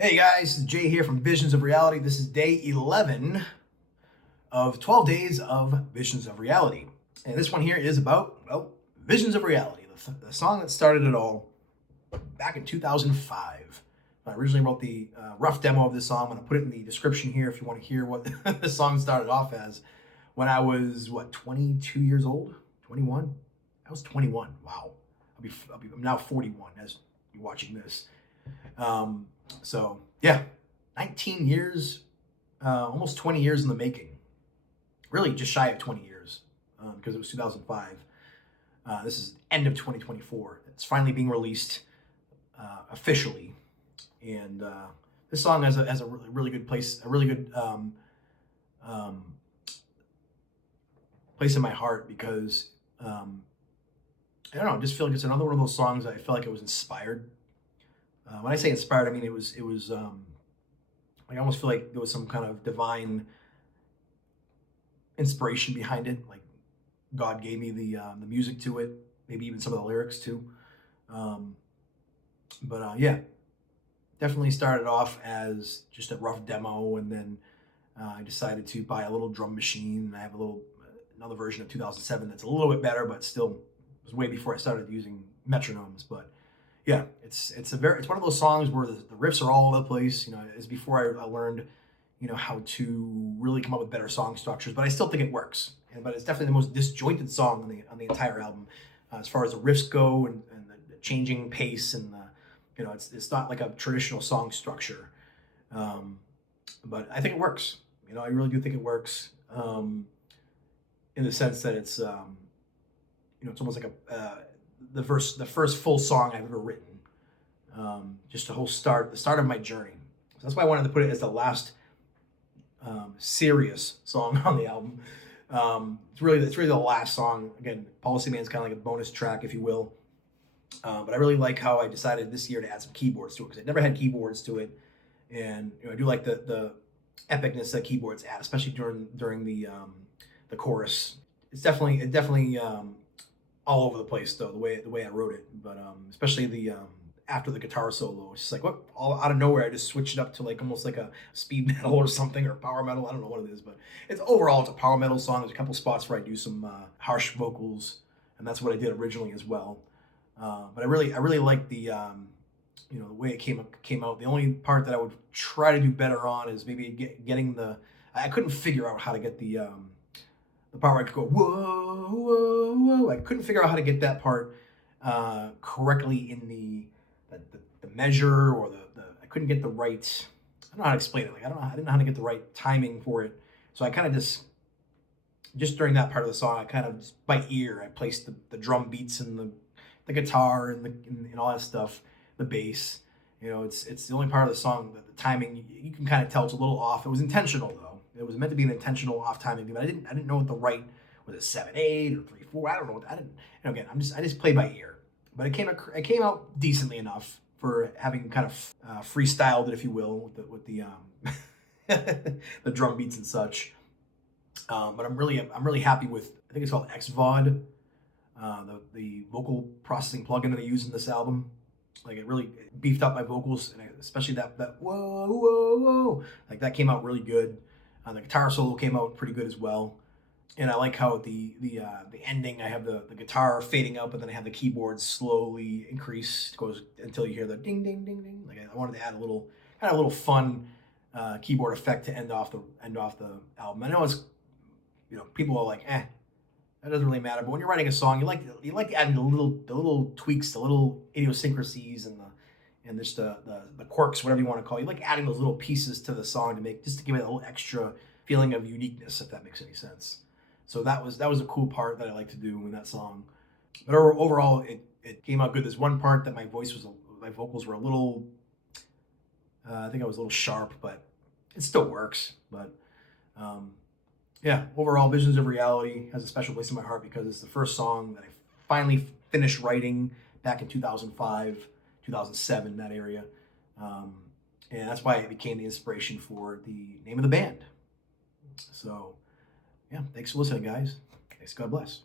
Hey guys, this is Jay here from Visions of Reality. This is day 11 of 12 days of Visions of Reality. And this one here is about, well, Visions of Reality, the song that started it all back in 2005. I originally wrote the rough demo of this song. I'm going to put it in the description here if you want to hear what the song started off as. When I was, 22 years old? 21? I was 21. Wow. I'm now 41 as you're watching this. So yeah, 19 years, almost 20 years in the making. Really, just shy of 20 years, because it was 2005. This is end of 2024. It's finally being released officially, and this song has a really good place, a really good um, place in my heart because I don't know, I just feel like it's another one of those songs that I feel like it was inspired. When I say inspired, I mean it was I almost feel like there was some kind of divine inspiration behind it. Like God gave me the music to it, maybe even some of the lyrics too. Um, but yeah, definitely started off as just a rough demo, and then I decided to buy a little drum machine. I have another version of 2007 that's a little bit better, but still it was way before I started using metronomes. But yeah, it's one of those songs where the riffs are all over the place. It's before I learned, how to really come up with better song structures. But I still think it works. But it's definitely the most disjointed song on the entire album, as far as the riffs go and the changing pace and it's not like a traditional song structure. Um, but I think it works. I really do think it works. In the sense that it's almost like the first full song I've ever written. Just the start of my journey. So that's why I wanted to put it as the last serious song on the album. It's really the last song. Again, Policy Man's kind of like a bonus track, if you will. But I really like how I decided this year to add some keyboards to it because I never had keyboards to it, and I do like the epicness that keyboards add, especially during the chorus. It definitely all over the place though the way I wrote it, but especially the after the guitar solo, it's just like what all out of nowhere I just switched it up to like almost like a speed metal or something or power metal. I don't know what it is, but it's a power metal song. There's a couple spots where I do some harsh vocals, and that's what I did originally as well. But I really like the way it came out. The only part that I would try to do better on is maybe getting the. I couldn't figure out how to get the part where I could go whoa whoa whoa. I couldn't figure out how to get that part correctly in the measure or the I couldn't get the right. I don't know how to explain it. Like I didn't know how to get the right timing for it. So I kind of just during that part of the song, I kind of just by ear I placed the drum beats and the guitar and all that stuff, the bass. It's the only part of the song that the timing you can kind of tell it's a little off. It was intentional though. It was meant to be an intentional off timing, but I didn't know what the right was it 7/8 or 3/4. I don't know what I didn't. And again, I just play by ear, but it came out decently enough for having kind of freestyled it, if you will, with the the drum beats and such. But I'm really happy with. I think it's called XVOD, the vocal processing plugin that I use in this album. Like it really beefed up my vocals, and especially that whoa whoa whoa, like that came out really good. The guitar solo came out pretty good as well, and I like how the ending. I have the guitar fading out, but then I have the keyboards slowly increase. It goes until you hear the ding ding ding ding. Like I wanted to add a little fun keyboard effect to end off the album. I know it's people are like that doesn't really matter. But when you're writing a song, you like adding the little tweaks, the little idiosyncrasies, and just the quirks, whatever you want to call it. You like adding those little pieces to the song to give it a little extra feeling of uniqueness, if that makes any sense. So that was a cool part that I like to do in that song. But overall, it came out good. There's one part that my vocals were a little. I think I was a little sharp, but it still works. But um, yeah, overall, Visions of Reality has a special place in my heart because it's the first song that I finally finished writing back in 2005, 2007, that area. Um, and that's why it became the inspiration for the name of the band. So, yeah, thanks for listening, guys. Thanks. God bless.